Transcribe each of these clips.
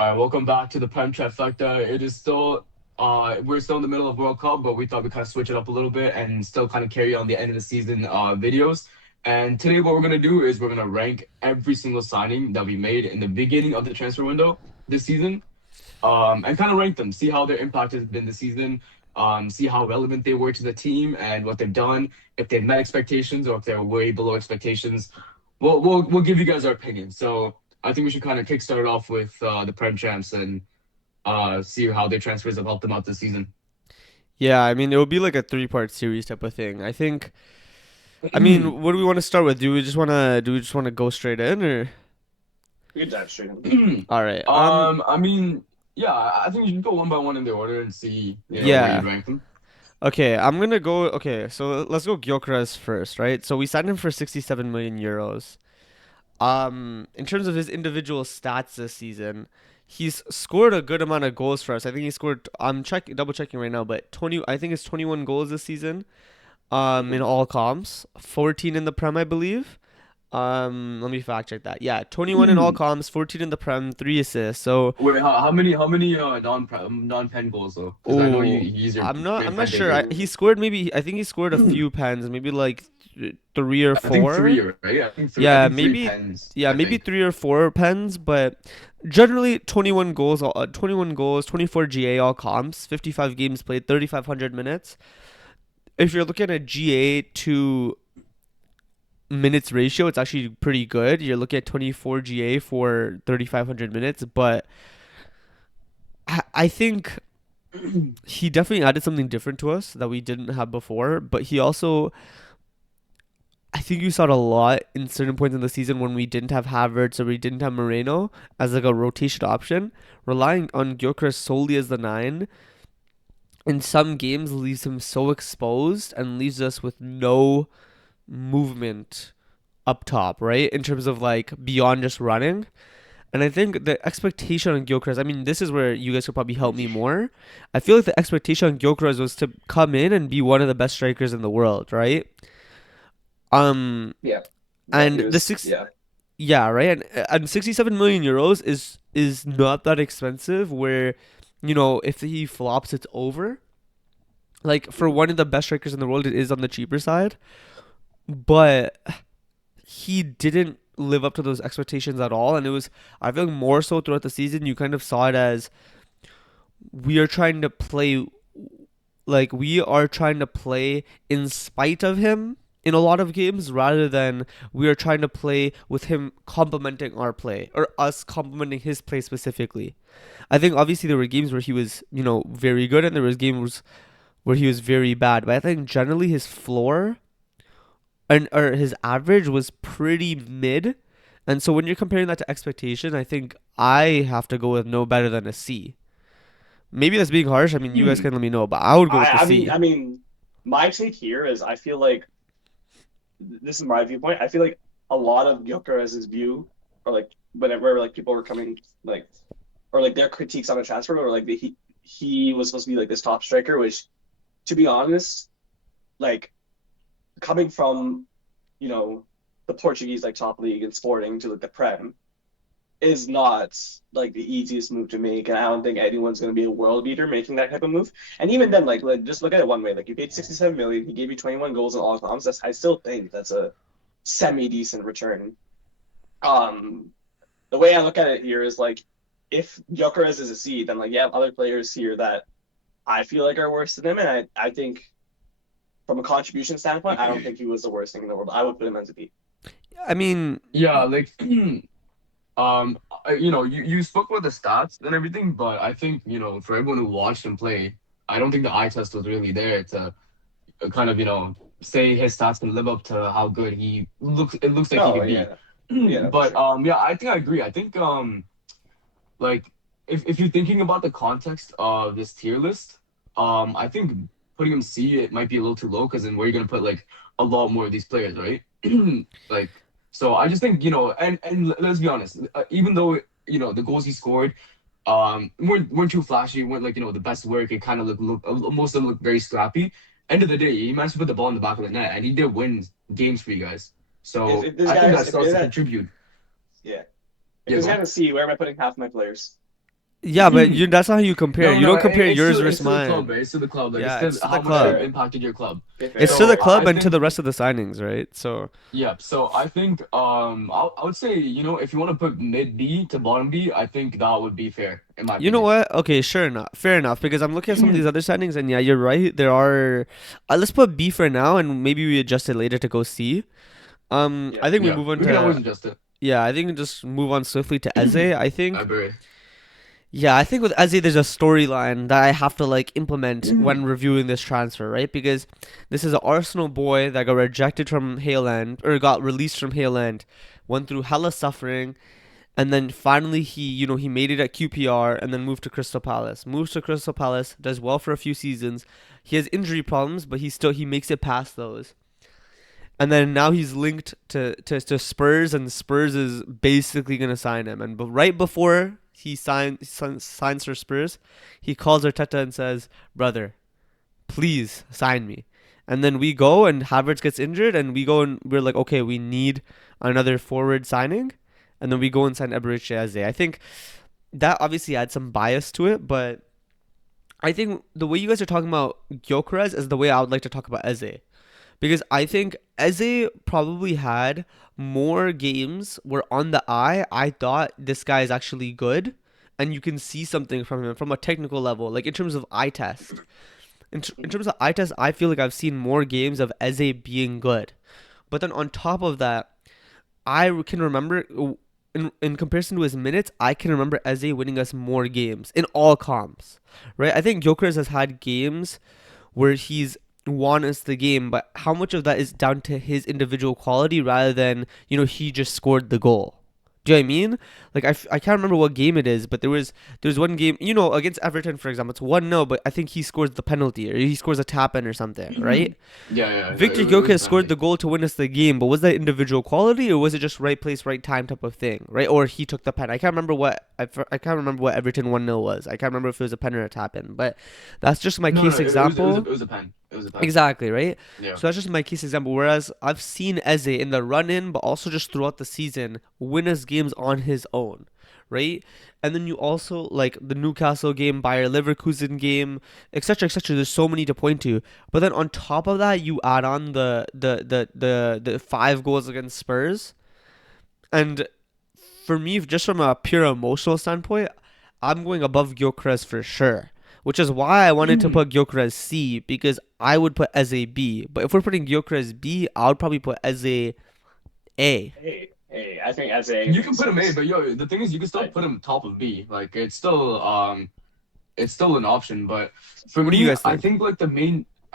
All right, welcome back to the Prem Trifecta. It is still, we're still in the middle of World Cup, but we thought we'd kind of switch it up a little bit and still kind of carry on the end of the season videos. And today, what we're gonna do is we're gonna rank every single signing that we made in the beginning of the transfer window this season, and kind of rank them, see how their impact has been this season, see how relevant they were to the team and what they've done, if they've met expectations or if they're way below expectations. We'll give you guys our opinion. So I think we should kind of kickstart it off with the Prem champs and see how their transfers have helped them out this season. Yeah, I mean, it would be like a three-part series type of thing. I mean, what do we want to start with? Do we just wanna go straight in or? We can dive straight in. All right. I mean, yeah, I think you should go one by one in the order and see, where Yeah. you'd rank them. Okay, I'm gonna go. Okay, so let's go Gyökeres first, right? So we signed him for 67 million euros. In terms of his individual stats this season, he's scored a good amount of goals for us. I think he scored. I'm double checking right now, but 20. I think it's 21 goals this season. In Mhm. all comps, 14 in the Prem, I believe. Let me fact check that. Yeah, 21 in all comps, 14 in the Prem, 3 assists. So, Wait, how many non-pen goals though? Because I know oh, he's your I'm main not pen sure. taker. He scored maybe. I think he scored a few pens, maybe like three or I think three, four. right? Yeah, I think three. I Yeah, think three maybe. pens. Yeah, I maybe think. 3 or 4 pens, but generally 21 goals, 21 goals, 24 GA all comps, 55 games played, 3,500 minutes. If you're looking at GA to minutes ratio, it's actually pretty good. You're looking at 24 GA for 3,500 minutes, but I think he definitely added something different to us that we didn't have before. But he also, I think you saw it a lot in certain points in the season when we didn't have Havertz or we didn't have Moreno as like a rotation option. Relying on Gyökeres solely as the nine in some games leaves him so exposed and leaves us with no movement up top, right? In terms of like beyond just running. And I think the expectation on Gyökeres, I mean, this is where you guys could probably help me more. I feel like the expectation on Gyökeres was to come in and be one of the best strikers in the world, right? Um, Yeah, that and he the was. six, Yeah, yeah, right, and 67 million euros is not that expensive. Where, if he flops, it's over. Like for one of the best strikers in the world, it is on the cheaper side, but he didn't live up to those expectations at all. And it was, I feel like more so throughout the season, you kind of saw it as we are trying to play, like, we are trying to play in spite of him in a lot of games rather than we are trying to play with him complementing our play or us complementing his play specifically. I think obviously there were games where he was, very good and there was games where he was very bad, but I think generally his floor and or his average was pretty mid. And so when you're comparing that to expectation, I think I have to go with no better than a C. Maybe that's being harsh. I mean, you guys Hmm. can let me know, but I would go with the I mean, C. I mean, my take here is I feel like this is my viewpoint. I feel like a lot of Gyökeres' view, or like whenever like people were coming like, or like their critiques on a transfer, or like he was supposed to be like this top striker, which, to be honest, like coming from, you know, the Portuguese like top league in Sporting to like the Prem is not like the easiest move to make, and I don't think anyone's going to be a world beater making that type of move. And even then, like just look at it one way: like you paid 67 million, he gave you 21 goals in all comps. I still think that's a semi decent return. Um, the way I look at it here is like if Gyökeres is a C, then like you have other players here that I feel like are worse than him, and I think from a contribution standpoint, I don't think he was the worst thing in the world. I would put him as a B. I mean, Yeah, like you spoke about the stats and everything, but I think, for everyone who watched him play, I don't think the eye test was really there to kind of, say his stats can live up to how good it looks like he No, could be. yeah, yeah, for But sure. yeah, I think I agree. I think like if you're thinking about the context of this tier list, I think putting him C, it might be a little too low because then where you're gonna put like a lot more of these players, right? Like, so I just think, and let's be honest, even though, the goals he scored weren't too flashy, weren't like, the best work. It kind of most of them look very scrappy. End of the day, he managed to put the ball in the back of the net, and he did win games for you guys. If So this I think guy's that if starts to that contribute. yeah, if Yeah, this go guy's on. a C, where am I putting half my players? Yeah, but that's not how you compare. No, You no, don't compare yours it's versus to the club, mine. right? It's to the club. Like it's Yeah, still it's to the how much they've club. Fair. impacted your club. Okay, It's fair. to the So club I and to think, the rest of the signings, right? So yeah. So I think I would say, if you want to put mid B to bottom B, I think that would be fair in my you know opinion. what? Okay, sure enough, fair enough. Because I'm looking at some of these other signings, and yeah, you're right. There are. Let's put B for now, and maybe we adjust it later to go C. Yeah. I think we Yeah, move on we can always to adjust it. yeah. I think we just move on swiftly to Eze. I I think agree. yeah. I think with Eze, there's a storyline that I have to like implement when reviewing this transfer, right? Because this is an Arsenal boy that got rejected from Hale End or got released from Hale End, went through hella suffering, and then finally he made it at QPR and then moved to Crystal Palace. Moves to Crystal Palace, does well for a few seasons. He has injury problems, but he makes it past those. And then now he's linked to Spurs, and Spurs is basically gonna sign him. And right before signs for Spurs, he calls Arteta and says, "Brother, please sign me." And then we go and Havertz gets injured, and we go and we're like, okay, we need another forward signing, and then we go and sign Eberechi Eze. I think that obviously adds some bias to it, but I think the way you guys are talking about Gyökeres is the way I would like to talk about Eze. Because I think Eze probably had more games where on the eye I thought this guy is actually good, and you can see something from him from a technical level, like in terms of eye test. In terms of eye test, I feel like I've seen more games of Eze being good. But then on top of that, I can remember in comparison to his minutes, I can remember Eze winning us more games in all comps, right? I think Gyökeres has had games where he's won us the game, but how much of that is down to his individual quality rather than he just scored the goal? Do you know what I mean? Like I can't remember what game it is, but there was one game against Everton for example. It's 1-0, but I think he scores the penalty or he scores a tap in or something, right? Yeah, yeah. Victor It was a Gyökeres scored penalty. the goal to win us the game, but was that individual quality or was it just right place, right time type of thing, right? Or he took the pen. I can't remember what Everton 1-0 was. I can't remember if it was a pen or a tap in, but that's just my No, no, case example. it was a pen. It was a pen. Exactly, right? Yeah. So that's just my case example. Whereas I've seen Eze in the run in, but also just throughout the season, win us games on his own, right? And then you also like the Newcastle game, Bayer Leverkusen game, etc., etc. There's so many to point to. But then on top of that, you add on the 5 goals against Spurs, and for me, just from a pure emotional standpoint, I'm going above Gyökeres for sure. Which is why I wanted to put Gyökeres C because I would put Eze B. But if we're putting Gyökeres B, I would probably put Eze A. Hey, I think as a You can makes put him A, sense. but yo, the thing is, you can still I put him top of B. Like it's still an option. But for What do you me, guys think? I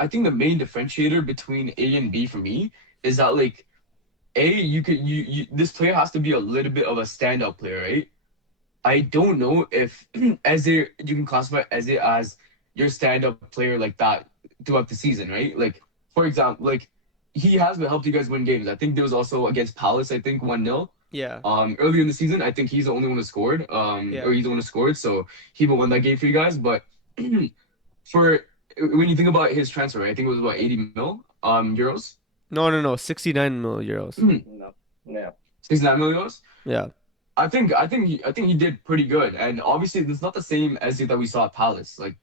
think the main differentiator between A and B for me is that like A, you could this player has to be a little bit of a standout player, right? I don't know if Eze you can classify Eze as your stand-up player like that throughout the season, right? Like for example, like he has helped you guys win games. I think there was also against Palace, I think 1-0. Yeah. Earlier in the season, I think he's the only one who scored. Or Yeah. he's the one who scored, so he will win that game for you guys. But for when you think about his transfer, right, I think it was about 80 mil euros. No, no, no. 69 mil euros. no, yeah, 69 mil euros. Yeah. I think he did pretty good, and obviously it's not the same Ezzy that we saw at Palace. Like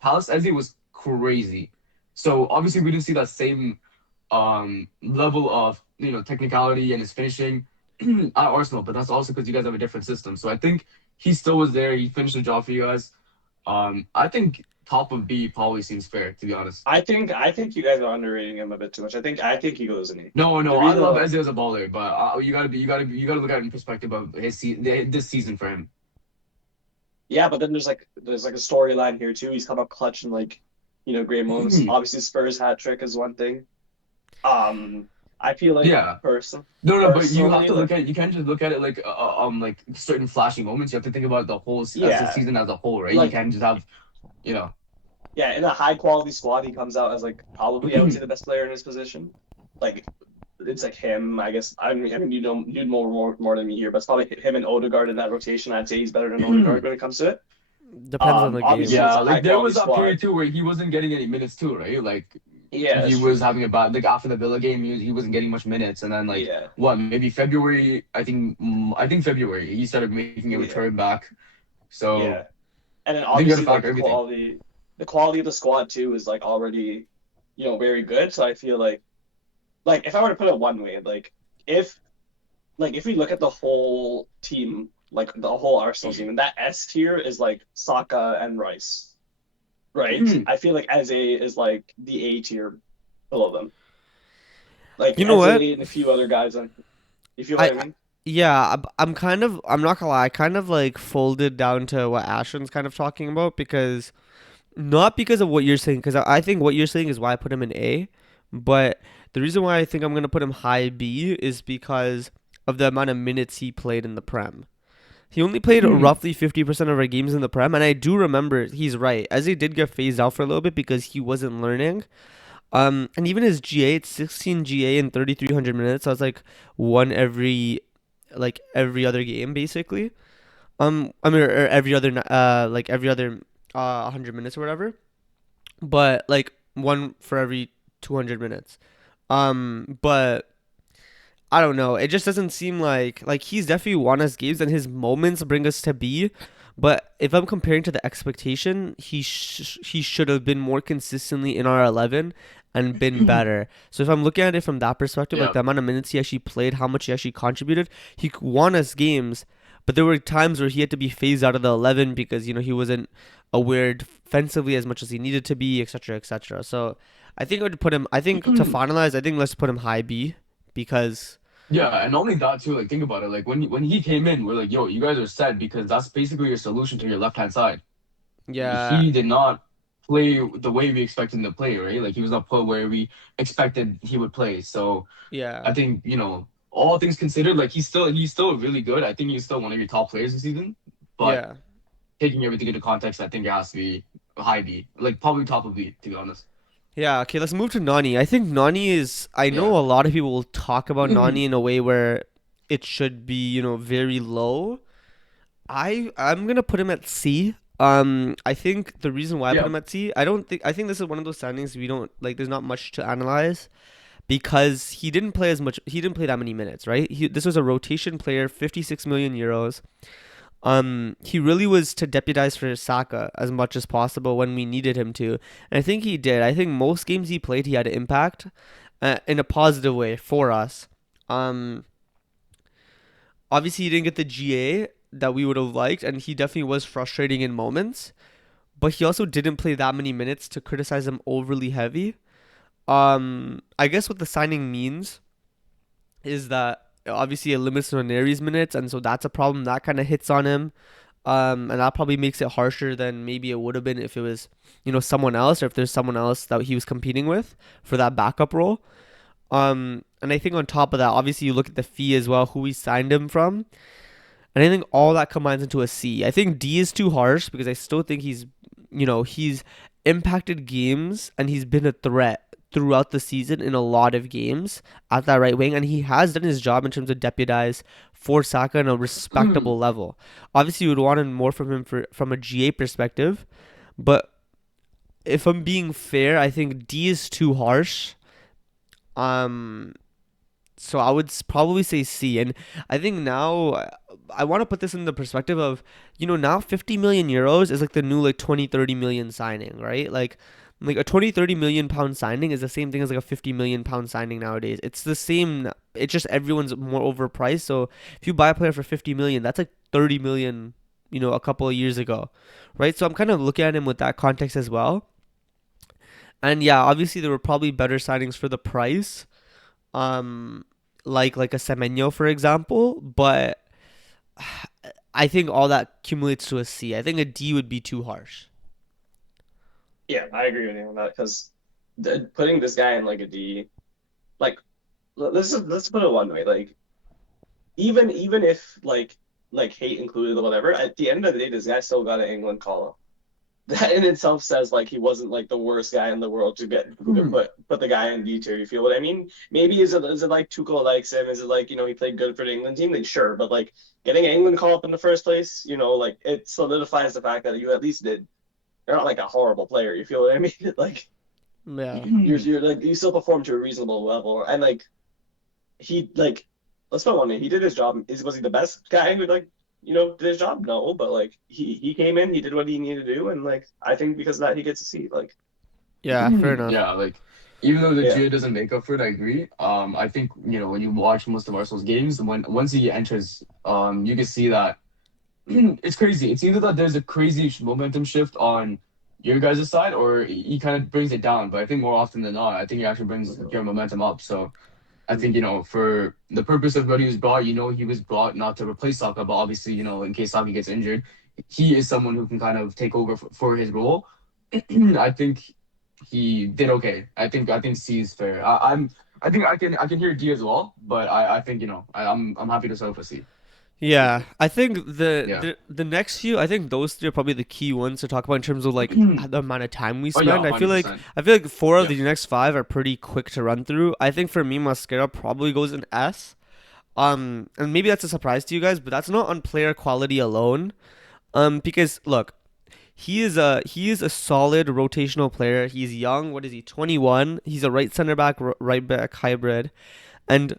Palace Ezzy was crazy, so obviously we didn't see that same level of technicality and his finishing at Arsenal. But that's also because you guys have a different system. So I think he still was there. He finished the job for you guys. I think top of B probably seems fair to be honest. I think you guys are underrating him a bit too much. I think he goes in E. No, The no, I reason, love Ezzy as a baller, but you gotta look at it in perspective of this season for him. yeah, but then there's like a storyline here too. He's come up clutch in great moments. Obviously, Spurs hat trick is one thing. I feel like Yeah. No, no, but you have personally, to look at. You can't just look at it like certain flashing moments. You have to think about the whole as the yeah, season as a whole, right? You like can't just have, you know. yeah, in a high quality squad, he comes out as like probably I would say the best player in his position. Like it's like him, I guess. I mean, you know more than me here, but it's probably him and Odegaard in that rotation. I'd say he's better than Odegaard when it comes to it. Depends on the Obviously, game. it's Yeah, a high like there quality was that squad. period too where he wasn't getting any minutes too, right? Like Yeah, he that's was true. having a bad like after the Villa game, he wasn't getting much minutes, and then like Yeah, what maybe February, I think February he started making a yeah, return back. So yeah. And then I think you got to obviously like factor everything. the quality of the squad too is like already, very good. So I feel like if I were to put it one way, if if we look at the whole team, like the whole Arsenal team, and that S tier is like Saka and Rice, right? I feel like Eze is like the A tier below them. Like You know Eze what? and a few other guys. Like, you feel what I I mean? yeah, I'm kind of I'm not gonna lie, I kind of like folded down to what Ashton's kind of talking about because not because of what you're saying, because I think what you're saying is why I put him in A, but the reason why I think I'm gonna put him high B is because of the amount of minutes he played in the Prem. He only played roughly 50% of our games in the Prem, and I do remember he's right, as he did get phased out for a little bit because he wasn't learning. And even his GA, it's 16 GA in 3,300 minutes. So it's like every other game basically. I mean, or every other 100 minutes or whatever. But like one for every 200 minutes. But I don't know. It just doesn't seem like he's definitely won us games and his moments bring us to B. But if I'm comparing to the expectation, he should have been more consistently in our 11 and been better. So if I'm looking at it from that perspective, like Yeah. the amount of minutes he actually played, how much he actually contributed, he won us games. But there were times where he had to be phased out of the 11 because he wasn't aware defensively as much as he needed to be, etc., etc. So I think I would put him. I think to finalize, I think let's put him high B because Yeah, and not only that too, like think about it. Like when he came in, we're like, yo, you guys are set because that's basically your solution to your left hand side. yeah, He did not play the way we expected him to play, right? Like he was not put where we expected he would play. So yeah, I think, all things considered, like he's still really good. I think he's still one of your top players this season. But yeah. taking everything into context, I think it has to be high B. Like probably top of B, to be honest. Yeah, okay, let's move to Nani. I think Nani is. I know Yeah. a lot of people will talk about Nani in a way where it should be, very low. I'm gonna put him at C. I think the reason why I put Yeah. him at C, I think this is one of those signings we don't like. There's not much to analyze because he didn't play as much. He didn't play that many minutes, right? This was a rotation player, 56 million euros. He really was to deputize for Saka as much as possible when we needed him to, and I think he did. I think most games he played, he had an impact, in a positive way for us. Um, Obviously he didn't get the GA that we would have liked, and he definitely was frustrating in moments. But he also didn't play that many minutes to criticize him overly heavy. I guess what the signing means is that obviously it limits Nwaneri's minutes, and so that's a problem that kind of hits on him. And that probably makes it harsher than maybe it would have been if it was, someone else or if there's someone else that he was competing with for that backup role. And I think on top of that, obviously you look at the fee as well, who we signed him from, and I think all that combines into a C. I think D is too harsh because I still think he's impacted games and he's been a threat throughout the season in a lot of games at that right wing, and he has done his job in terms of deputize for Saka on a respectable level. Obviously, you would want more from him from a GA perspective, but if I'm being fair, I think D is too harsh. Um, so I would probably say C. And I think now I want to put this in the perspective of, now 50 million euros is like the new like 20, 30 million signing, right? Like a 20, 30 million pound signing is the same thing as like a 50 million pound signing nowadays. It's the same. It's just everyone's more overpriced. So if you buy a player for 50 million, that's like 30 million, a couple of years ago, right? So I'm kind of looking at him with that context as well. And yeah, obviously there were probably better signings for the price, um, like a Semenyo, for example. But I think all that accumulates to a C. I think a D would be too harsh. Yeah, I agree with you on that because putting this guy in like a D, like let's put it one way, like even if like hate included or whatever, at the end of the day, this guy still got an England call up. That in itself says like he wasn't like the worst guy in the world to get who to put the guy in D tier. You feel what I mean? Maybe is it like Tuchel likes him? Is it like he played good for the England team? Like sure, but like getting an England call up in the first place, like it solidifies the fact that you at least did. You're not like a horrible player. You feel what I mean? Like Yeah. you're like you still perform to a reasonable level, and like he like let's not wonder he did his job. Was he the best guy? Like did his job? No, but like he came in, he did what he needed to do, and like I think because of that he gets a seat. Like, Yeah, fair enough. Yeah, like even though the yeah, GA doesn't make up for it, I agree. I think when you watch most of Arsenal's games, when once he enters, you can see that it's crazy. It seems that there's a crazy momentum shift on your guys' side, or he kind of brings it down. But I think more often than not, I think he actually brings your momentum up. So I think, Mhm. for the purpose of what he was brought, he was brought not to replace Saka, but obviously, in case Saka gets injured, he is someone who can kind of take over for his role. I think he did okay. I think C is fair. I think I can hear D as well, but I think I'm happy to settle for C. Yeah, I think the, Yeah. the the next few, I think those three are probably the key ones to talk about in terms of like the amount of time we Oh yeah, spend. I feel like 100%. I feel like four of Yeah. the next five are pretty quick to run through. I think for me, Mascara probably goes in S. And maybe that's a surprise to you guys, but that's not on player quality alone. Because look, he is a solid rotational player. He's young. What is he? 21. He's a right center back, right back hybrid, and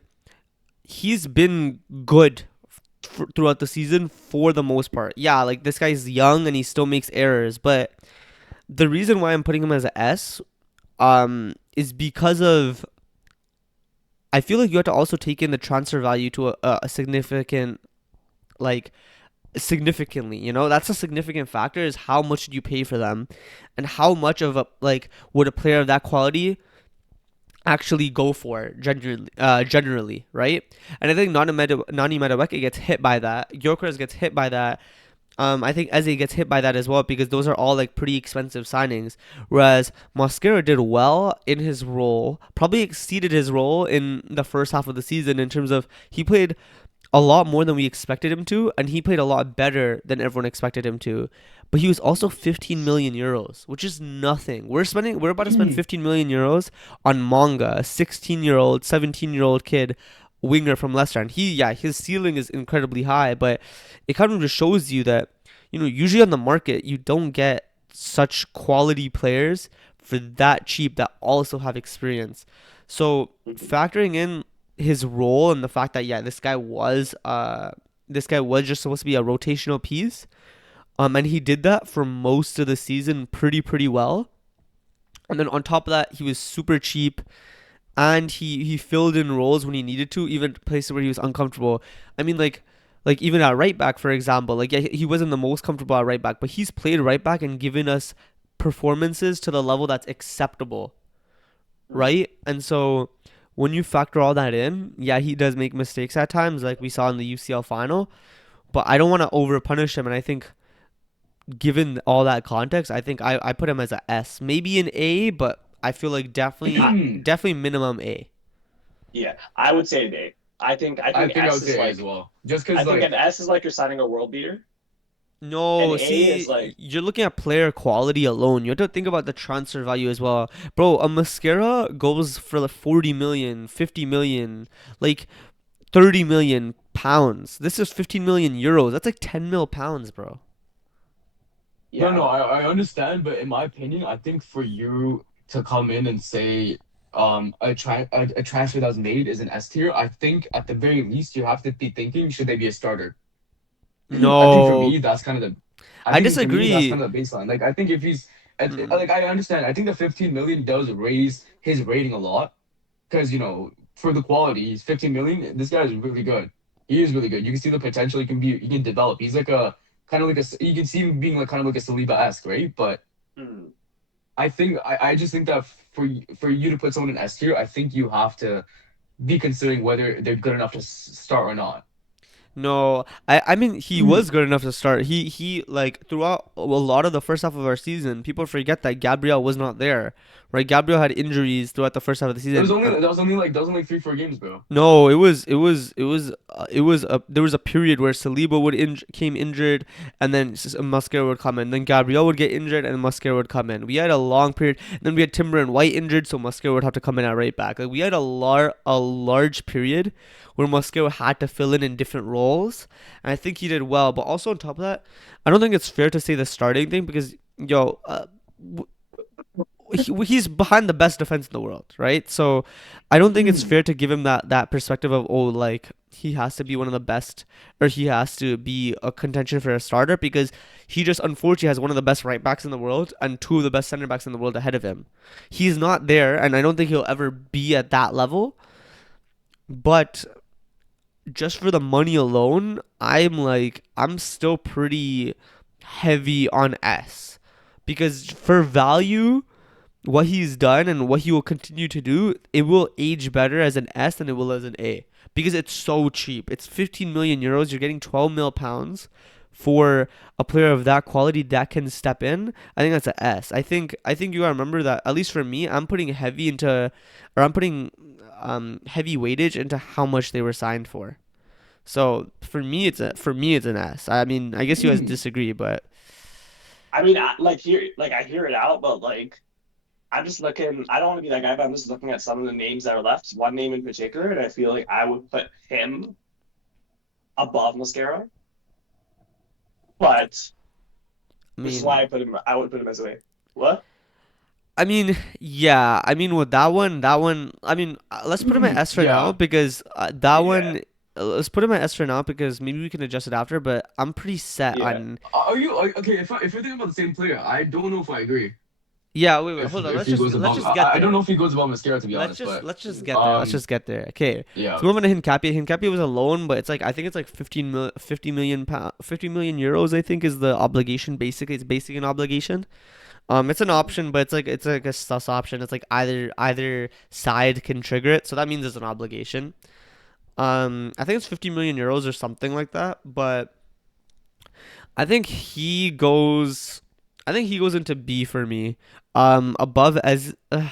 he's been good throughout the season for the most part. Yeah, like this guy's young and he still makes errors, but the reason why I'm putting him as a S is because of I feel like you have to also take in the transfer value to a significant like significantly, that's a significant factor is how much do you pay for them and how much of a like would a player of that quality actually go for generally, right? And I think Nani Madueke gets hit by that. Gyökeres gets hit by that. I think Eze gets hit by that as well because those are all like pretty expensive signings. Whereas Mosquera did well in his role, probably exceeded his role in the first half of the season in terms of he played a lot more than we expected him to, and he played a lot better than everyone expected him to. But he was also 15 million euros, which is nothing. We're about to spend 15 million euros on Manga, a 16-year-old, 17-year-old kid winger from Leicester, and his ceiling is incredibly high, but it kind of just shows you that usually on the market you don't get such quality players for that cheap that also have experience. So Mhm. factoring in his role and the fact that this guy was just supposed to be a rotational piece, and he did that for most of the season pretty well. And then on top of that, he was super cheap, and he filled in roles when he needed to, even places where he was uncomfortable. I mean, like even at right back, for example, like yeah, he wasn't the most comfortable at right back, but he's played right back and given us performances to the level that's acceptable, Mhm. right? And so when you factor all that in, yeah, he does make mistakes at times, like we saw in the UCL final. But I don't want to over punish him, and I think given all that context, I think I put him as a S, maybe an A, but I feel like definitely I, definitely minimum A. yeah, I would say an A. I think I think I S would is say A as like well. Just I because think an like S is like you're signing a world beater, and No, A is see, like you're looking at player quality alone. You have to think about the transfer value as well. Bro, a Mascara goes for like 40 million, 50 million, like 30 million pounds. This is 15 million euros. That's like 10 mil pounds, bro. no, yeah, no, I understand, but in my opinion, I think for you to come in and say a transfer that's made is an S tier, I think at the very least you have to be thinking, should they be a starter? I think for No, me that's kind of the I I think for me that's disagree. kind of the baseline. Like I think if he's Mm. like I understand. I think the 15 million does raise his rating a lot because for the quality, he's 15 million. This guy is really good. He is really good. You can see the potential he can develop. He's like a kind of like you can see him being like kind of like a Saliba-esque, right? But mm, I just think that for you to put someone in S tier, I think you have to be considering whether they're good enough to start or not. No, I mean he was good enough to start. He like throughout a lot of the first half of our season, people forget that Gabriel was not there, right? Gabriel had injuries throughout the first half of the It was season. only that was only 3-4 games, bro. No, it was there was a period where Saliba came injured, and then Mascara would come in. Then Gabriel would get injured, and Mascara would come in. We had a long period. And then we had Timber and White injured, so Mascara would have to come in at right back. Like we had a large period where Mascara had to fill in different roles, and I think he did well. But also on top of that, I don't think it's fair to say the starting thing because he's behind the best defense in the world, right? So I don't think it's fair to give him that perspective of, oh, like he has to be one of the best, or he has to be a contention for a starter, because he just unfortunately has one of the best right backs in the world and two of the best center backs in the world ahead of him. He's not there, and I don't think he'll ever be at that level. But just for the money alone, I'm still pretty heavy on S, because for value, what he's done and what he will continue to do, it will age better as an S than it will as an A, because it's so cheap. It's 15 million euros. You're getting 12 mil pounds for a player of that quality that can step in. I think that's a S. I think you gotta remember that, at least for me, I'm putting heavy weightage into how much they were signed for. So for me it's an S. I mean, I guess you guys disagree, but I mean, I hear it out, but like I'm just looking. I don't want to be that guy, but I'm just looking at some of the names that are left. One name in particular, and I feel like I would put him above Mascara. But I this is why mean, I would put him as a what? yeah. I mean, with that one. I mean, let's put him at S for now Yeah, because that Yeah, one. Let's put him at S for now because maybe we can adjust it after. But I'm pretty set yeah. on. okay? If you're thinking about the same player, I don't know if I agree. Yeah. Wait. Wait. Hold on. If he goes Let's above, just get I don't know there. if he goes above Mascara to be honest, but Let's just get there. Let's um, just get there. Okay. yeah. So moving to Hincapie. Hincapie was a loan, but it's like I think it's like 50 million pound, 50 million euros. I think is the obligation. Basically, it's basically an obligation. It's an option, but it's like a sus option. It's like either side can trigger it, so that means it's an obligation. I think it's 50 million euros or something like that. But I think he goes, I think he goes into B for me. Above as, I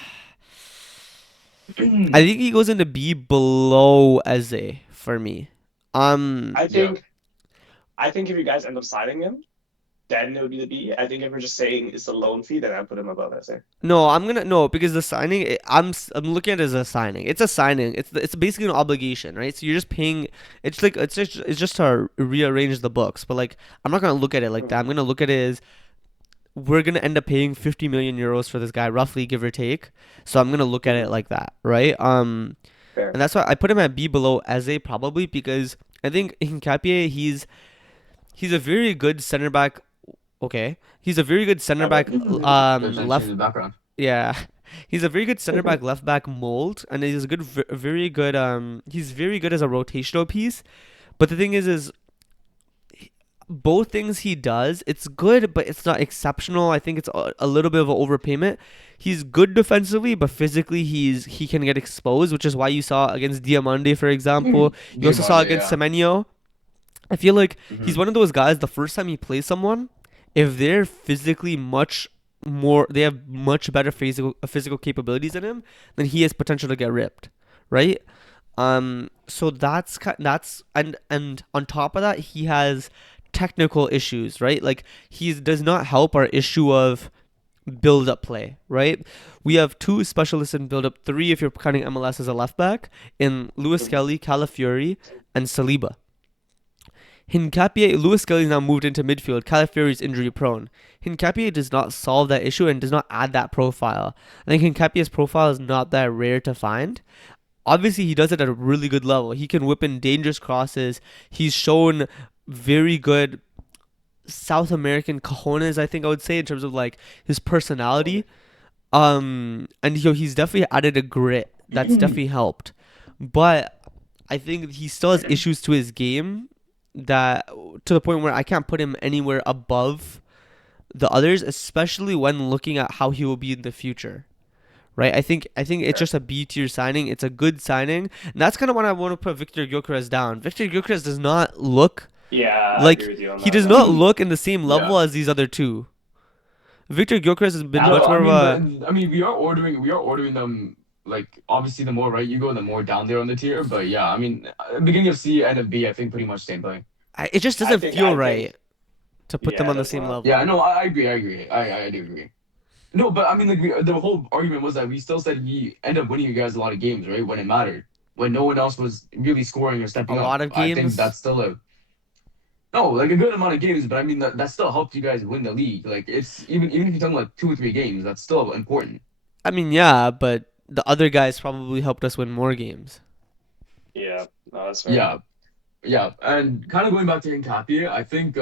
think he goes into B below as A for me. Um, I Yeah. think I think if you guys end up signing him, then it would be the B. I think if we're just saying it's a loan fee, then I put him above SA. No, I'm gonna no because the signing I'm looking at it as a signing. It's a signing. It's basically an obligation, right? So you're just paying. It's just to rearrange the books. But like I'm not gonna look at it like that. I'm gonna look at it as we're gonna end up paying 50 million euros for this guy, roughly give or take. So I'm gonna look at it Mhm. like that, right? Fair. And that's why I put him at B below Eze probably because I think in Capie he's a very good center back. Okay, he's a very good center Okay. back. There's a change Left in the background. yeah, he's a very good center back, left back mold, and he's a good, very good. He's very good as a rotational piece. But the thing is both things he does, it's good, but it's not exceptional. I think it's a little bit of an overpayment. He's good defensively, but physically he can get exposed, which is why you saw against Diamande, for example. You also saw Diabande, against yeah. Semenyo. I feel like he's Hmm. one of those guys. The first time he plays someone, if they're physically much more, they have much better physical capabilities than him, then he has potential to get ripped, right? So that's and on top of that, he has technical issues, right? Like he does not help our issue of build up play, right? We have two specialists in build up, three if you're counting MLS as a left back, in Lewis Mhm. Kelly, Calafiori, and Saliba. Hincapie, Lewis Kelly's now moved into midfield. Calafiori is injury prone. Hincapie does not solve that issue and does not add that profile. I think Hincapie's profile is not that rare to find. Obviously, he does it at a really good level. He can whip in dangerous crosses. He's shown very good South American cojones, I think I would say, in terms of like his personality. And he's definitely added a grit that's definitely helped. But I think he still has issues to his game that to the point where I can't put him anywhere above the others, especially when looking at how he will be in the future. Right? I think it's Fair. just a B tier signing. It's a good signing. And that's kind of when I want to put Victor Gyökeres down. Victor Gyökeres does not look Yeah, I agree like with you on he that does one. not look in the same Yeah. level as these other two. Victor Gyökeres has been much No, No, I more of mean, but a I mean, we are ordering them like obviously the more right you go, the more down there on the tier. But yeah, I mean, beginning of C, end of B, I think pretty much same thing. it just I doesn't think feel I think right to put them yeah, on it the does same not. Yeah, level. no, I agree, I agree, I do agree. No, but I mean, like the whole argument was that we still said he ended up winning you guys a lot of games, right? When it mattered, when no one else was really scoring or A stepping up. lot of I think games. that's still a no, like a good amount of games. But I mean, that still helped you guys win the league. Like it's even if you're talking like 2 or 3 games, that's still important. I mean, yeah, but the other guys probably helped us win more games. Yeah, no, that's fair. Yeah, yeah, and kind of going back to Hincapié, I think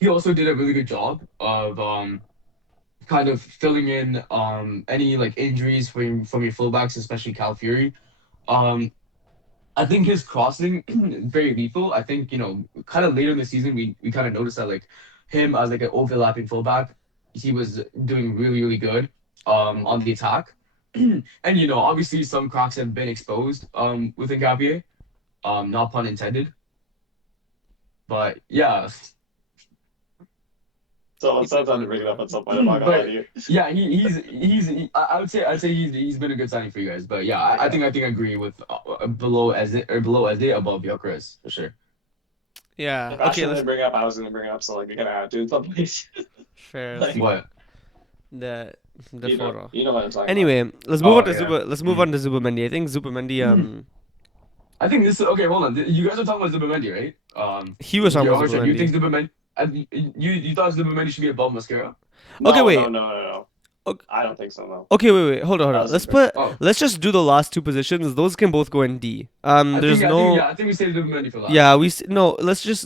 he also did a really good job of kind of filling in any like injuries from your fullbacks, especially Cal Fury. Um, I think his crossing is very lethal. I think, kind of later in the season, we kind of noticed that like him as like an overlapping fullback, he was doing really, really good on the attack. And obviously some cracks have been exposed within Gavier, not pun intended. But yeah. So it sounds like to bring it up at some point. I'm not gonna lie to But you. yeah, I would say he's been a good signing for you guys. But yeah, I think I agree with below as it or below as it above Gyökeres for sure. Yeah. If Okay. Ashton Let's didn't bring it up, I was gonna bring it up. So like, you're gonna add to some place. fair. Let's Like, see What? the the you know, photo. you know what I'm talking about. Anyway, let's move on Oh to yeah. Zuba. Let's move on to Zubamendi. I think Zubamendi. I think this. Okay, hold on. You guys are talking about Zubimendi, right? He was talking Your about question. You think Zubamendi. Zubimendi? You thought Zubimendi should be above Mascara? Okay, No, wait. no, no, no, no. Ok- I don't think so. No, Okay, wait. Hold on, hold that on. was incorrect. Oh, Let's just do the last two positions. Those can both go in D. There's no. I think we saved Zubimendi for last. Yeah, no.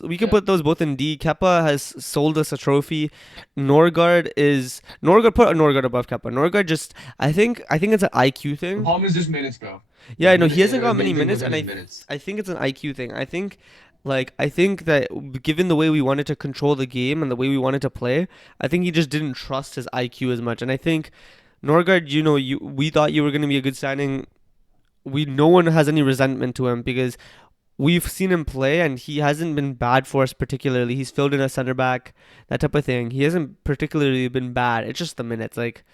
We can Yeah. put those both in D. Kepa has sold us a trophy. Norgard put Norgard above Kepa. Norgard just I think it's an IQ The thing. problem is just minutes, bro. Yeah, I know he hasn't The got many main thing minutes, with him and is minutes. I think it's an IQ thing. I think that given the way we wanted to control the game and the way we wanted to play, I think he just didn't trust his IQ as much. And I think Norgard, we thought you were going to be a good signing. No one has any resentment to him because we've seen him play and he hasn't been bad for us particularly. He's filled in a center back, that type of thing. He hasn't particularly been bad. It's just the minutes. Like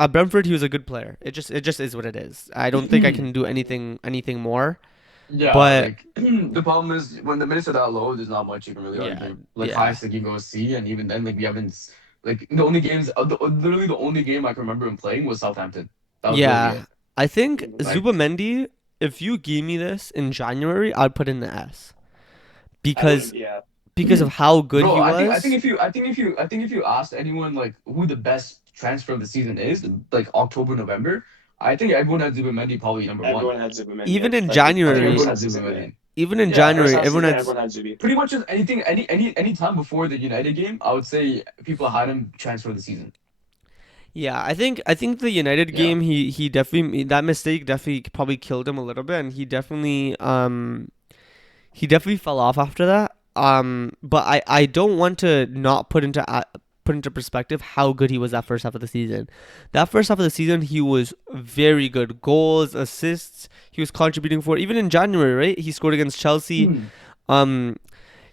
at Brentford, he was a good player. It just is what it is. I don't think I can do anything more. Yeah, But like the problem is when the minutes are that low, there's not much you can really yeah, argue. Like yeah, highest like you go C, and even then, like we haven't like the only games, literally the only game I can remember him playing was Southampton. That was literally yeah. it. I think Like Zubamendi. If you gave me this in January, I'd put in the S I because wouldn't. Yeah, of how good Bro, he I think was. if you asked anyone like who the best transfer of the season is, like October, November, I think everyone had Zubimendi probably number one. everyone had Zubimendi. Even in I think First everyone January, had half season, yeah. Zubimendi. even in Yeah, First January, half everyone season, had everyone had Zubi. pretty much just anything, any time before the United game, I would say people had him transfer of the season. Yeah, I think the United Yeah. game he definitely that mistake definitely probably killed him a little bit and he definitely fell off after that. But I don't want to not put into perspective how good he was that first half of the season. That first half of the season he was very good. Goals, assists, he was contributing for even in January, right? He scored against Chelsea. Um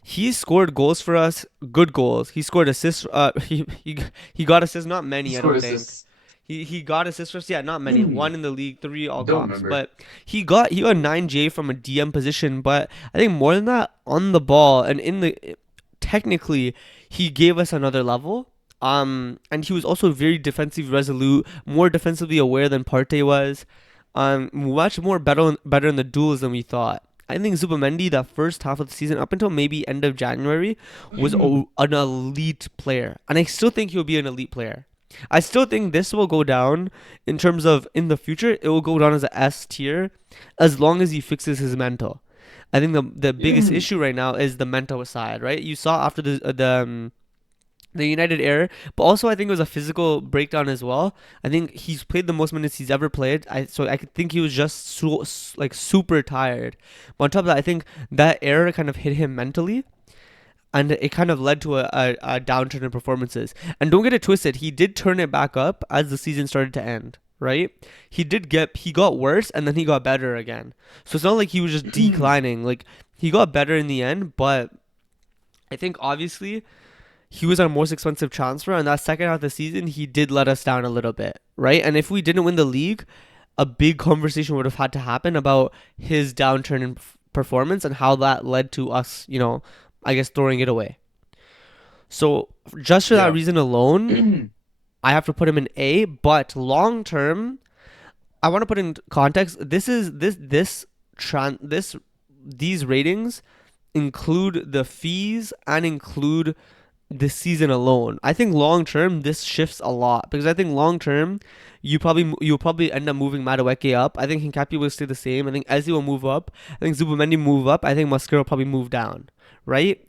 he scored goals for us, good goals. He scored assists. He got assists, not He many, I scored don't think. assists. He got assists for us, yeah, not many. One in the league, three all Don't comps. remember. But he got 9J from a DM position. But I think more than that, on the ball and technically, he gave us another level. And he was also very defensive resolute, more defensively aware than Partey was. Much more better in the duels than we thought. I think Zubamendi, that first half of the season, up until maybe end of January, was an elite player, and I still think he'll be an elite player. I still think this will go down in terms of in the future. It will go down as a S tier, as long as he fixes his mental. I think the biggest issue right now is the mental side. Right, you saw after the United error, but also I think it was a physical breakdown as well. I think he's played the most minutes he's ever played. So I could think he was just like super tired. But on top of that, I think that error kind of hit him mentally, and it kind of led to a downturn in performances. And don't get it twisted, he did turn it back up as the season started to end. Right? He got worse and then he got better again. So it's not like he was just declining. Like he got better in the end, but I think obviously he was our most expensive transfer, and that second half of the season, he did let us down a little bit, right? And if we didn't win the league, a big conversation would have had to happen about his downturn in performance and how that led to us, I guess throwing it away. So just for that Yeah. reason alone, I have to put him in A. But long term, I want to put in context. These ratings include the fees and include this season alone. I think long term this shifts a lot because I think long term you'll probably end up moving Madueke up. I think Hincapi will stay the same. I think Ezzy will move up. I think Zubamendi move up. I think Mosquera will probably move down. Right?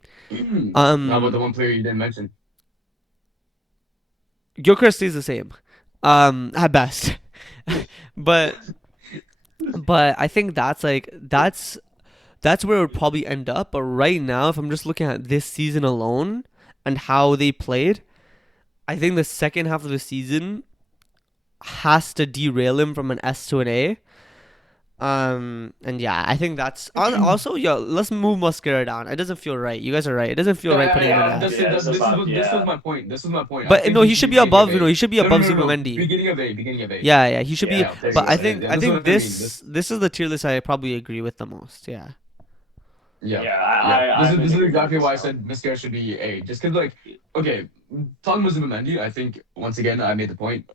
How about the Um, one player you didn't mention? Gyökeres stays the same. At best. but I think that's where it would probably end up. But right now, if I'm just looking at this season alone and how they played, I think the second half of the season has to derail him from an S to an A. And yeah, I think that's also yo. Let's move Mosquera down. It doesn't feel right. You guys are right. It doesn't feel right Yeah, putting him in yeah. S. Yeah, so far, This was yeah. my point. This was my point. I But think no, he he should should be be beginning of above. You know, A. he should be No, no, above no, no, no. Zubimendi. Beginning of A. Beginning of A. Yeah, yeah, he should be. Yeah, there This you But go. I is what think I mean. this is the tier list I probably agree with the most. Yeah. Yeah, Yeah, yeah. I'm This in is agreement exactly as why I well. said Muscara should be A. Just because, like, okay, talking about Zubimendi, I think once again I made the point.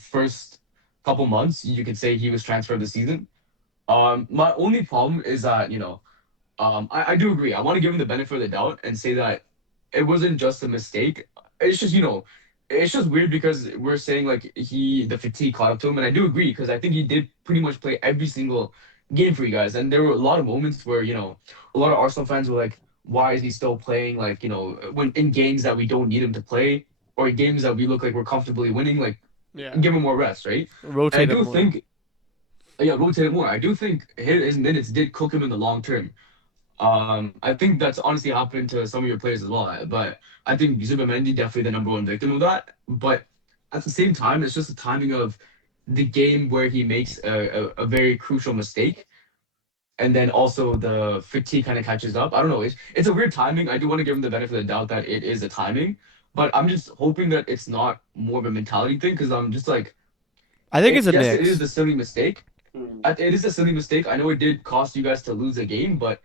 First couple months, you could say he was transferred this season. My only problem is that I do agree. I want to give him the benefit of the doubt and say that it wasn't just a mistake. It's just, it's just weird because we're saying like the fatigue caught up to him, and I do agree because I think he did pretty much play every single game for you guys, and there were a lot of moments where a lot of Arsenal fans were like, "Why is he still playing?" Like when in games that we don't need him to play, or in games that we look like we're comfortably winning, like Yeah. give him more rest, right? And I Rotate him do more. think, yeah, rotate him more. I do think his minutes did cook him in the long term. I think that's honestly happened to some of your players as well. But I think Zubimendi definitely the number one victim of that. But at the same time, it's just the timing of the game where he makes a very crucial mistake, and then also the fatigue kind of catches up. I don't know. It's a weird timing. I do want to give him the benefit of the doubt that it is a timing, but I'm just hoping that it's not more of a mentality thing because I'm just like, I think it's a yes, it is mix. a silly mistake. Hmm. It is a silly mistake. I know it did cost you guys to lose a game, but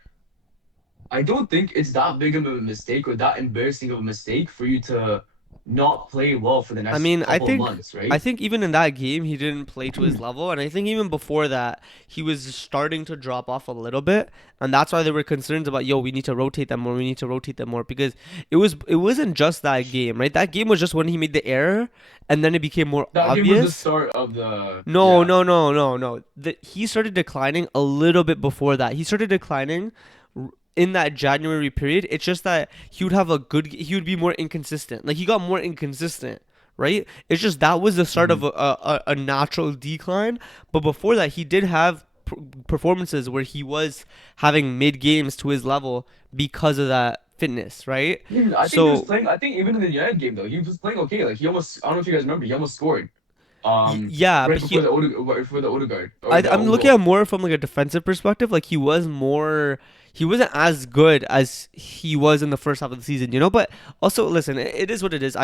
I don't think it's that big of a mistake or that embarrassing of a mistake for you to not play well for the I next mean, couple of months, I right? think even in that game he didn't play to his level, and I think even before that he was starting to drop off a little bit, and that's why there were concerns about we need to rotate them more, we need to rotate them more because it wasn't just that game, right? That game was just when he made the error, and then it became more That game was the obvious. start of the No, yeah. no, no, no, no. He started declining a little bit before that. He started declining in that January period. It's just that he would be more inconsistent. Like he got more inconsistent, right? It's just that was the start of Mhm. a natural decline. But before that, he did have performances where he was having mid games to his level because of that fitness, right? I think he was So playing. I think even in the United game though, he was playing okay. Like he almost. I don't know if you guys remember. He almost scored. yeah, Right but before right before the Odegaard or the I'm own looking goal. at more from like a defensive perspective. Like he wasn't as good as he was in the first half of the season, you know. But also, listen, it is what it is.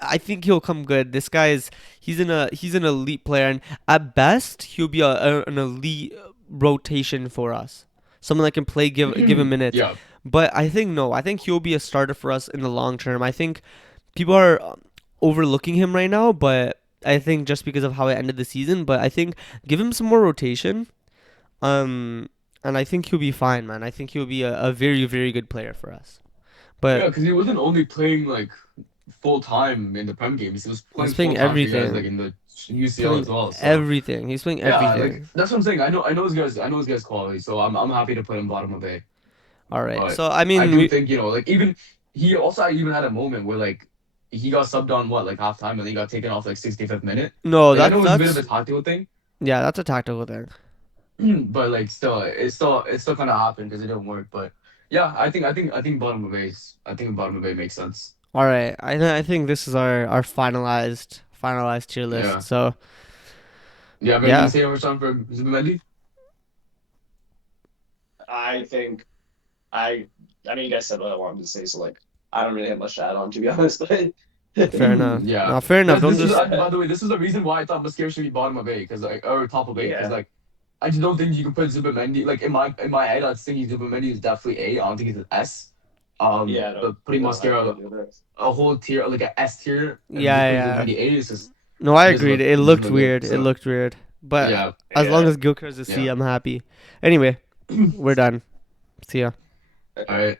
I think he'll come good. This guy is he's an elite player, and at best he'll be an elite rotation for us. Someone that can play, give him minutes. Yeah. But I think no, I think he'll be a starter for us in the long term. I think people are overlooking him right now, but I think just because of how it ended the season. But I think give him some more rotation. Um, and I think he'll be fine, man. I think he'll be a very, very good player for us. Yeah, But because he wasn't only playing like full time in the Prem games. He was he's playing full playing time for you guys like everything. in the He's UCL playing as well. So. everything. He's playing Yeah, like everything. that's what I'm saying. I know his guys quality, so I'm happy to put him bottom of A. All right. But So I I mean, do think, like even he also even had a moment where like he got subbed on what, like halftime and then he got taken off like 65th minute. no, Like I know it was a bit of a that's tactical thing, yeah, that's a tactical thing. but like still kind of happened because it didn't work. But yeah, I think bottom of A makes sense. All right. I think this is our finalized tier list. Yeah. So You have anything to yeah, say over time for Zubimendi? I think I I mean you guys said what I wanted to say, so like I don't really have much to add on to be honest, but fair enough. Yeah. No, fair enough. Don't This is just by the way, this is the reason why I thought Mosquera should be bottom of A because like or top of A because yeah. like I just don't think you can put Zubimendi like in my head. I was thinking Zubimendi is definitely A. I don't think he's an S. Yeah, no, But putting no, I Mosquera agree with that. a whole tier like a S tier and just yeah, putting yeah. Zubimendi A is just No, I doesn't agreed. look It doesn't looked look good. weird. It So looked weird. But yeah, as long Yeah. as Gilchrist is C, yeah. I'm happy. Anyway, we're done. See ya. All right.